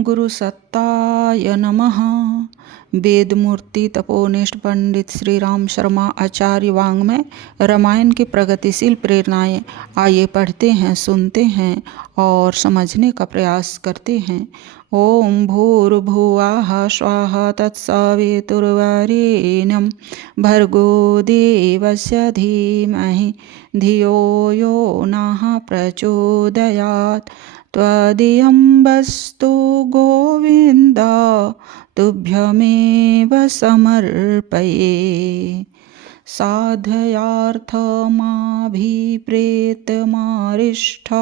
ओम गुरु सत्ताय नमः। वेदमूर्ति तपोनिष्ठ पंडित श्री राम शर्मा आचार्य वाङ्मय रामायण की प्रगतिशील प्रेरणाएं। आइए पढ़ते हैं, सुनते हैं और समझने का प्रयास करते हैं। ओम भूर्भुवः स्वः तत्सवितुर्वरेण्यं भर्गो देवस्य धीमहि धियो यो नः प्रचोदयात्। त्वदीयं वस्तु गोविन्द तुभ्यमेव समर्पये। साधयार्थमाभिप्रेतमारिष्ठ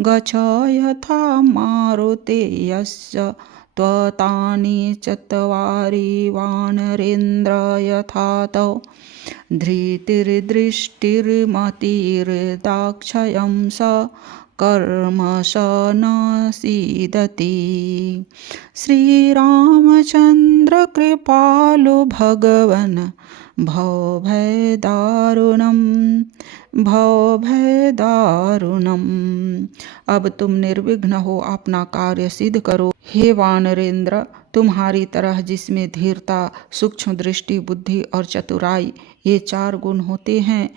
गच्छ यथा मारुतेयस्य त्वतानि चत्वारि वानरेन्द्र यथा तौ धृतिर्दृष्टिर्मतिर्दाक्षयं स कर्मश न सीदति। श्रीरामचन्द्र कृपालु भगवन् भवभयदारुणम्। अब तुम निर्विघ्न हो अपना कार्य सिद्ध करो। हे वानरेंद्र, तुम्हारी तरह जिसमें धीरता, सूक्ष्म दृष्टि, बुद्धि और चतुराई ये 4 गुण होते हैं,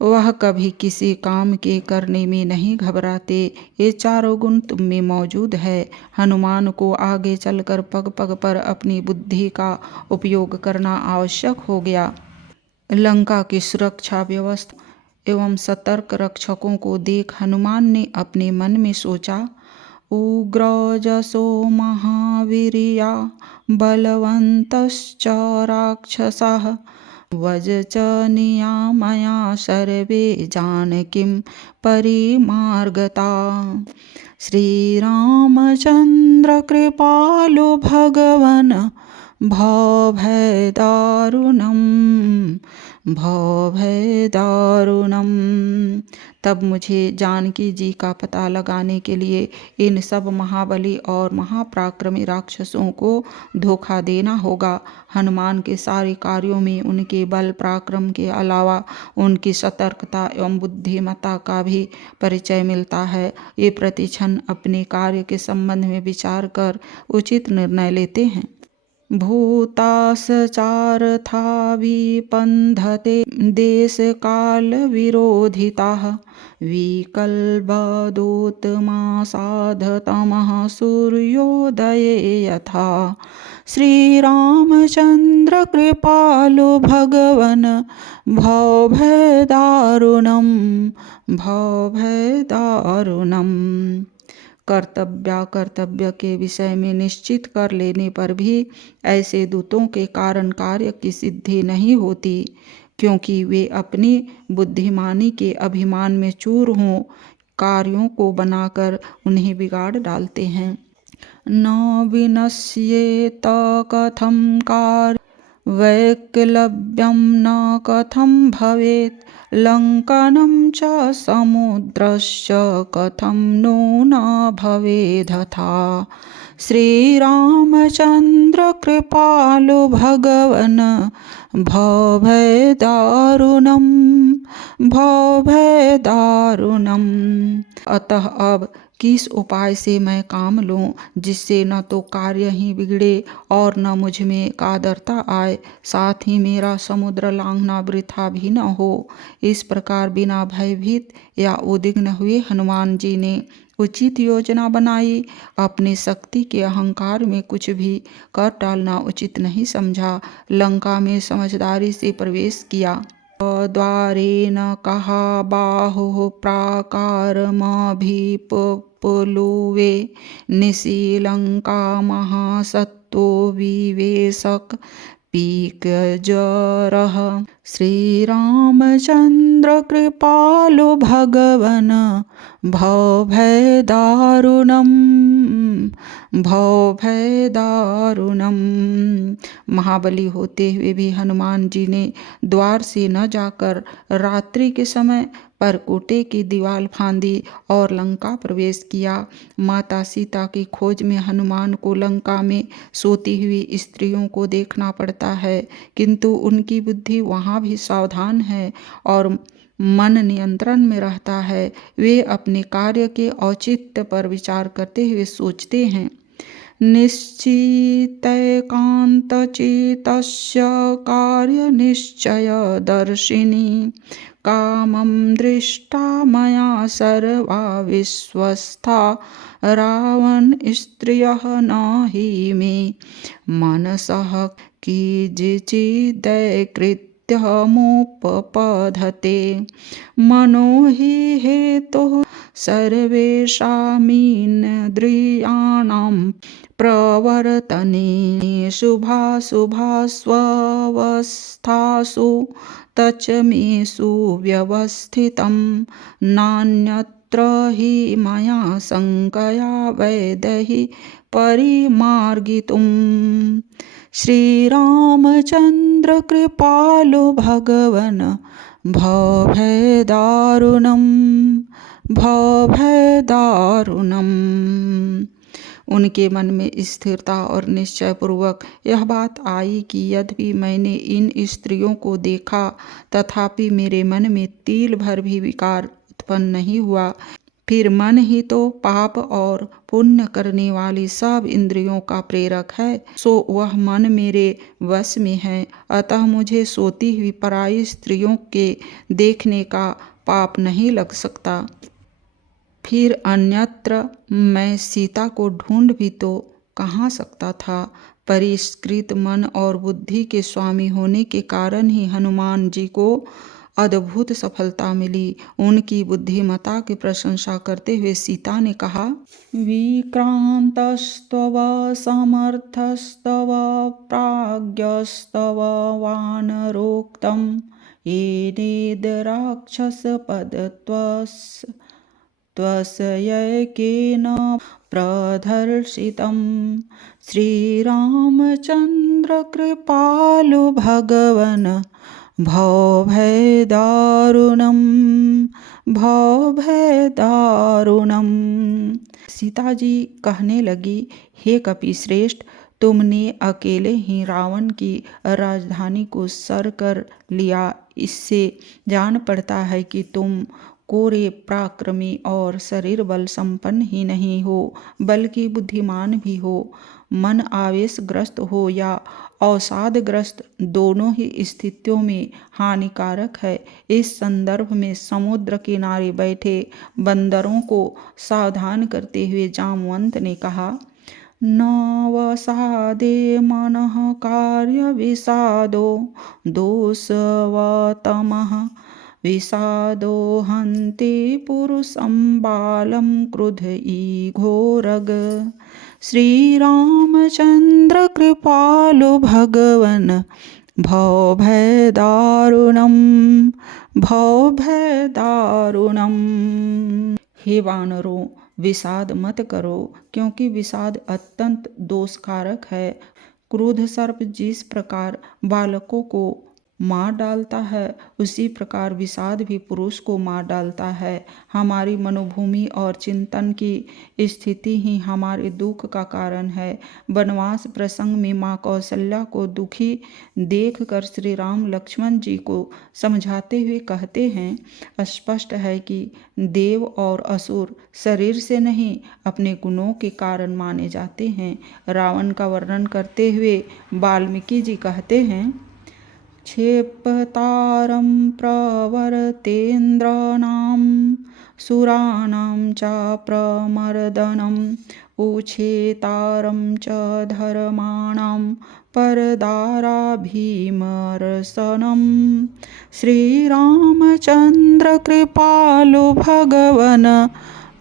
वह कभी किसी काम के करने में नहीं घबराते। ये 4 गुण तुम में मौजूद है। हनुमान को आगे चलकर पग पग पर अपनी बुद्धि का उपयोग करना आवश्यक हो गया। लंका की सुरक्षा व्यवस्था एवं सतर्क रक्षकों को देख हनुमान ने अपने मन में सोचा, उग्रजसो महावीर्या बलवन्तश्च राक्षसाः वजच नियामया सर्वे जानकीं परिमार्गता। श्रीरामचन्द्र कृपालु भगवन् भवभयदारुणम्। तब मुझे जानकी जी का पता लगाने के लिए इन सब महाबली और महापराक्रमी राक्षसों को धोखा देना होगा। हनुमान के सारे कार्यों में उनके बल पराक्रम के अलावा उनकी सतर्कता एवं बुद्धिमत्ता का भी परिचय मिलता है। ये प्रतिक्षण अपने कार्य के संबंध में विचार कर उचित निर्णय लेते हैं। भूताश्चार्था विपन्धते देशकालविरोधिताः विकल्पदोत्तमासाधतमः सूर्योदये यथा। श्रीरामचन्द्र कृपालु भगवन् भवभयदारुणम्। कर्तव्य के विषय में निश्चित कर लेने पर भी ऐसे दूतों के कारण कार्य की सिद्धि नहीं होती, क्योंकि वे अपनी बुद्धिमानी के अभिमान में चूर हों कार्यों को बनाकर उन्हें बिगाड़ डालते हैं। न विनश्येत कथं कार्य वैक्लव्यं न कथं भवेत् लङ्कनं च समुद्रस्य कथं नो न भवेदथा। श्रीरामचन्द्र कृपालु भगवन् भवभयदारुणम्। अतः अब किस उपाय से मैं काम लूं जिससे न तो कार्य ही बिगड़े और न मुझ में कादरता आए, साथ ही मेरा समुद्र लांघना वृथा भी न हो। इस प्रकार बिना भयभीत या उद्विग्न हुए हनुमान जी ने उचित योजना बनाई। अपनी शक्ति के अहंकार में कुछ भी कर डालना उचित नहीं समझा। लंका में समझदारी से प्रवेश किया। द्वारेण कहा बाहुः प्राकारमभिप्लुवे निशीलंका महासत्तो विवेशक पीकजरः। श्रीरामचन्द्र कृपालु भगवन् भवभयदारुणम्। महाबली होते हुए भी हनुमान जी ने द्वार से न जाकर रात्रि के समय परकोटे की दीवार फांदी और लंका प्रवेश किया। माता सीता की खोज में हनुमान को लंका में सोती हुई स्त्रियों को देखना पड़ता है, किंतु उनकी बुद्धि वहाँ भी सावधान है और मन नियंत्रण में रहता है। वे अपने कार्य के औचित्य पर विचार करते हुए सोचते हैं, निश्चितैकान्तचित्तस्य कार्यनिश्चयदर्शिनी कामं दृष्टा मया सर्वा विश्वस्था रावण स्त्रियः न हि मे मनसः किञ्चिदैकृत्यमुपपधते मनो हि हेतुः सर्वेषामिन्द्रियाणां प्रवर्तने शुभाशुभास्वस्थासु तच मे सुव्यवस्थितं नान्यत्र हि मया शङ्कया वैदेही परिमार्गितुम्। श्रीरामचन्द्र कृपालु भगवन् भवभयदारुणं भवभयदारुणम्। उनके मन में स्थिरता और निश्चय पूर्वक यह बात आई कि यद्यपि मैंने इन स्त्रियों को देखा तथापि मेरे मन में तिल भर भी विकार उत्पन्न नहीं हुआ। फिर मन ही तो पाप और पुण्य करने वाली सब इंद्रियों का प्रेरक है, सो वह मन मेरे वश में है। अतः मुझे सोती हुई पराई स्त्रियों के देखने का पाप नहीं लग सकता। फिर अन्यत्र मैं सीता को ढूंढ भी तो कहाँ सकता था। परिष्कृत मन और बुद्धि के स्वामी होने के कारण ही हनुमान जी को अद्भुत सफलता मिली। उनकी बुद्धिमता की प्रशंसा करते हुए सीता ने कहा, विक्रांतस्तव समर्थस्तव प्राज्ञस्तव वानरोक्तम् येनेद राक्षसपदत्वस्यैकेन प्रदर्शितं। श्रीरामचन्द्र कृपालु भगवन् भवभयदारुणं भवभयदारुणम्। सीता जी कहने लगी, हे कपिश्रेष्ठ, तुमने अकेले ही रावण की राजधानी को सर कर लिया। इससे जान पड़ता है कि तुम कोरे पराक्रमी और शरीर बल संपन्न ही नहीं हो बल्कि बुद्धिमान भी हो। मन आवेशग्रस्त हो या अवसादग्रस्त दोनों ही स्थितियों में हानिकारक है। इस संदर्भ में समुद्र किनारे बैठे बंदरों को सावधान करते हुए जामवंत ने कहा, नवसादे मनः कार्य विषादो दोषवतमः विषादो हन्ति पुरुषं बालं क्रुध ईघोरग। श्रीरामचन्द्र कृपालु भगवन् भवभयदारुणं भवभयदारुणम्। हे वानरों, विषाद मत करो, क्योंकि विषाद अत्यंत दोषकारक है। क्रोध सर्प जिस प्रकार बालकों को मार डालता है उसी प्रकार विषाद भी पुरुष को मार डालता है। हमारी मनोभूमि और चिंतन की स्थिति ही हमारे दुख का कारण है। वनवास प्रसंग में माँ कौशल्या को दुखी देखकर श्री राम लक्ष्मण जी को समझाते हुए कहते हैं, स्पष्ट है कि देव और असुर शरीर से नहीं अपने गुणों के कारण माने जाते हैं। रावण का वर्णन करते हुए वाल्मीकि जी कहते हैं, क्षेपतारं प्रवर्तेन्द्राणां सुराणां च प्रमर्दनम् उच्छेतारं च धर्माणां परदाराभिमर्शनम्। श्रीरामचन्द्र कृपालु भगवन्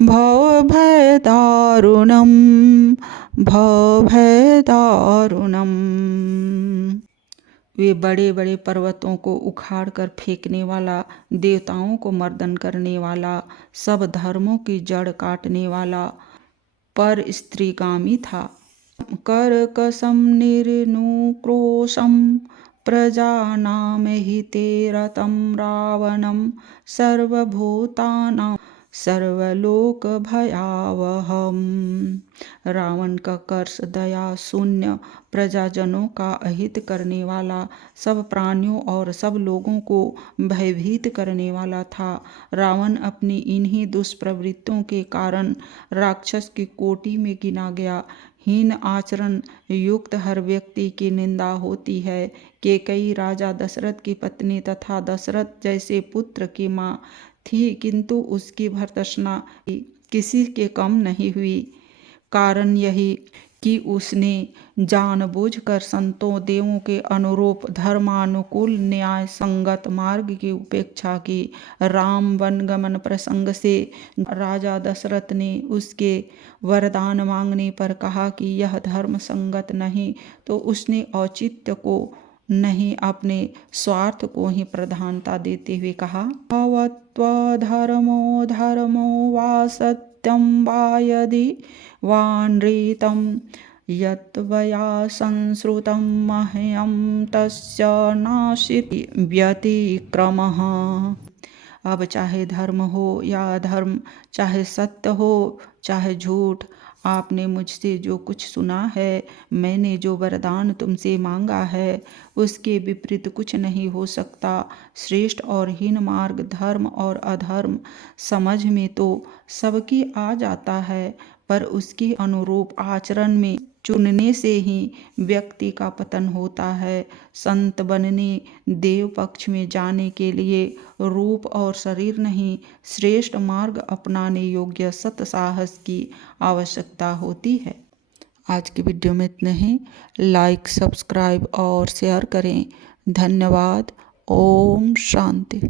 भवभयदारुणं भवभयदारुणम्। वे बड़े बड़े पर्वतों को उखाड़कर फेंकने वाला, देवताओं को मर्दन करने वाला, सब धर्मों की जड़ काटने वाला पर स्त्रीगामी था। कर्कशं निर्नुक्रोशं प्रजानां हिते रतं रावणं सर्वभूतानां सर्वलोक भयावहम। रावण का कर्ष दया शून्य, प्रजाजनों का अहित करने वाला, सब प्राणियों और सब लोगों को भयभीत करने वाला था। रावण अपनी इन्हीं दुष्प्रवृत्तियों के कारण राक्षस की कोटि में गिना गया। हीन आचरण युक्त हर व्यक्ति की निंदा होती है। कैकेयी राजा दशरथ की पत्नी तथा दशरथ जैसे पुत्र की माँ थी, किंतु उसकी भर्त्सना किसी के कम नहीं हुई। कारण यही कि उसने जानबूझकर संतों देवों के अनुरूप धर्मानुकूल न्याय संगत मार्ग की उपेक्षा की। राम वनगमन प्रसंग से राजा दशरथ ने उसके वरदान मांगने पर कहा कि यह धर्म संगत नहीं, तो उसने औचित्य को नहीं, अपने स्वार्थ को ही प्रधानता देते हुए कहा, भवत्वधर्मो धर्मो वा सत्यं वा यदि वा नृतं यत्त्वया संश्रुतं मह्यं तस्य नास्ति व्यतिक्रमः। अब चाहे धर्म हो या अधर्म, चाहे सत्य हो चाहे झूठ, आपने मुझसे जो कुछ सुना है, मैंने जो वरदान तुमसे मांगा है, उसके विपरीत कुछ नहीं हो सकता। श्रेष्ठ और हीन मार्ग, धर्म और अधर्म समझ में तो सबकी आ जाता है, पर उसके अनुरूप आचरण में चुनने से ही व्यक्ति का पतन होता है। संत बनने, देव पक्ष में जाने के लिए रूप और शरीर नहीं, श्रेष्ठ मार्ग अपनाने योग्य सत साहस की आवश्यकता होती है। आज की वीडियो में इतने ही। लाइक, सब्सक्राइब और शेयर करें। धन्यवाद। ओम शांति।